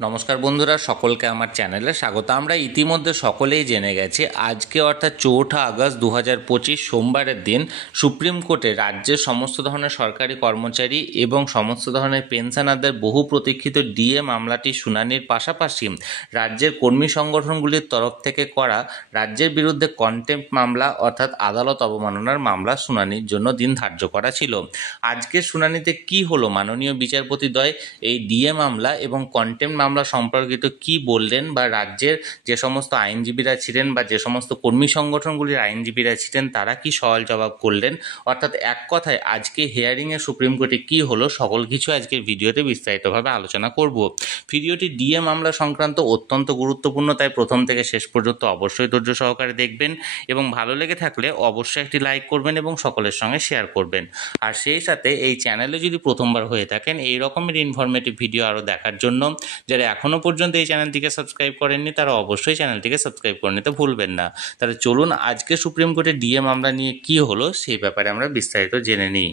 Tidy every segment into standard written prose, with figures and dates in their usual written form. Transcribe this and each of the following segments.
নমস্কার বন্ধুরা, সকলকে আমার চ্যানেলে স্বাগত। আমরা ইতিমধ্যে সকলেই জেনে গেছি আজকে অর্থাৎ 4 আগস্ট 2025 সোমবারের দিন সুপ্রিম কোর্টে রাজ্যের সমস্ত ধরনের সরকারি কর্মচারী এবং সমস্ত ধরনের পেনশনারদের বহু প্রতীক্ষিত ডিএ মামলাটি শুনানির পাশাপাশি রাজ্যের কর্মী সংগঠনগুলির তরফ থেকে করা রাজ্যের বিরুদ্ধে কন্টেম্প্ট মামলা অর্থাৎ আদালত অবমাননার মামলা শুনানির জন্য দিন ধার্য করা ছিল। আজকের শুনানিতে কি হলো, মাননীয় বিচারপতিদ্বয় এই ডিএ মামলা এবং কন্টেম্প্ট মামলা সম্পর্কিত কি বললেন, বা রাজ্যের যে সমস্ত আইনজীবীরা ছিলেন বা যে সমস্ত কর্মী সংগঠনগুলির আইনজীবীরা ছিলেন তারা কি সওয়াল জবাব করলেন, অর্থাৎ এক কথায় আজকে হিয়ারিংয়ে সুপ্রিম কোর্টে কি হলো, সকল কিছু আজকের ভিডিওতে বিস্তারিতভাবে আলোচনা করব। ভিডিওটি ডিএ মামলা সংক্রান্ত অত্যন্ত গুরুত্বপূর্ণ, তাই প্রথম থেকে শেষ পর্যন্ত অবশ্যই ধৈর্য সহকারে দেখবেন এবং ভালো লেগে থাকলে অবশ্যই একটি লাইক করবেন এবং সকলের সঙ্গে শেয়ার করবেন। আর সেই সাথে এই চ্যানেলে যদি প্রথমবার হয়ে থাকেন এই রকমের ইনফরমেটিভ ভিডিও আরও দেখার জন্য যারা এখনও পর্যন্ত এই চ্যানেলটিকে সাবস্ক্রাইব করেননি তারা অবশ্যই চ্যানেলটিকে সাবস্ক্রাইব করে নিতে ভুলবেন না। তাহলে চলুন আজকে সুপ্রিম কোর্টে ডিএ মামলা নিয়ে কী হলো সেই ব্যাপারে আমরা বিস্তারিত জেনে নিই।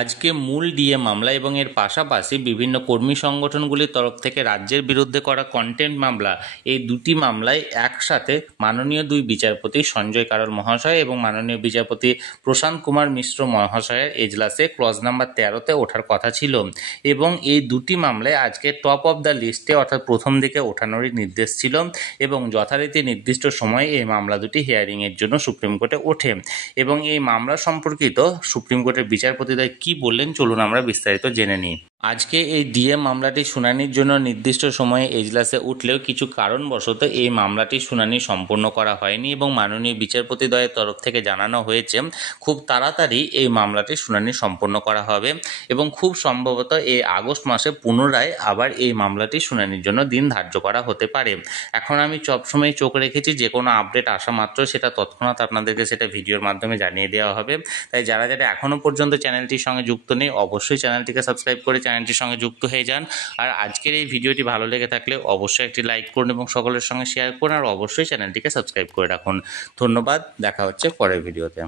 আজকে মূল ডিএ মামলা এবং এর পাশাপাশি বিভিন্ন কর্মী সংগঠনগুলির তরফ থেকে রাজ্যের বিরুদ্ধে করা কন্টেম্প্ট মামলা, এই দুটি মামলায় একসাথে মাননীয় দুই বিচারপতি সঞ্জয় কারোল মহাশয় এবং মাননীয় বিচারপতি প্রশান্ত কুমার মিশ্র মহাশয়ের এজলাসে ক্লজ নাম্বার 13-তে ওঠার কথা ছিল এবং এই দুটি মামলায় আজকে টপ অফ দ্য লিস্টে অর্থাৎ প্রথম দিকে ওঠানোরই নির্দেশ ছিল এবং যথারীতি নির্দিষ্ট সময়ে এই মামলা দুটি হিয়ারিংয়ের জন্য সুপ্রিম কোর্টে ওঠে এবং এই মামলা সম্পর্কিত সুপ্রিম কোর্টের বিচারপতিদ্বয় কি বললেন চলুন আমরা বিস্তারিত জেনে নিই। আজকে এই ডিএ মামলাটি শুনানির জন্য নির্দিষ্ট সময়ে এজলাসে উঠলেও কিছু কারণবশত এই মামলাটি শুনানি সম্পন্ন করা হয়নি এবং মাননীয় বিচারপতিদ্বয়ের তরফ থেকে জানানো হয়েছে খুব তাড়াতাড়ি এই মামলাটি শুনানি সম্পন্ন করা হবে এবং খুব সম্ভবত এই আগস্ট মাসে পুনরায় আবার এই মামলাটি শুনানির জন্য দিন ধার্য করা হতে পারে। এখন আমি সবসময় চোখ রেখেছি, যে কোনো আপডেট আসা মাত্র সেটা তৎক্ষণাৎ আপনাদেরকে সেটা ভিডিওর মাধ্যমে জানিয়ে দেওয়া হবে। তাই যারা যারা এখনও পর্যন্ত চ্যানেলটির সঙ্গে যুক্ত নেই অবশ্যই চ্যানেলটিকে সাবস্ক্রাইব করে চ্যানেলটির সঙ্গে যুক্ত হয়ে যান। আর আজকের এই ভিডিওটি ভালো লেগে থাকলে অবশ্যই একটি লাইক করুন এবং সকলের সঙ্গে শেয়ার করুন আর অবশ্যই চ্যানেলটিকে সাবস্ক্রাইব করে রাখুন। ধন্যবাদ, দেখা হচ্ছে পরের ভিডিওতে।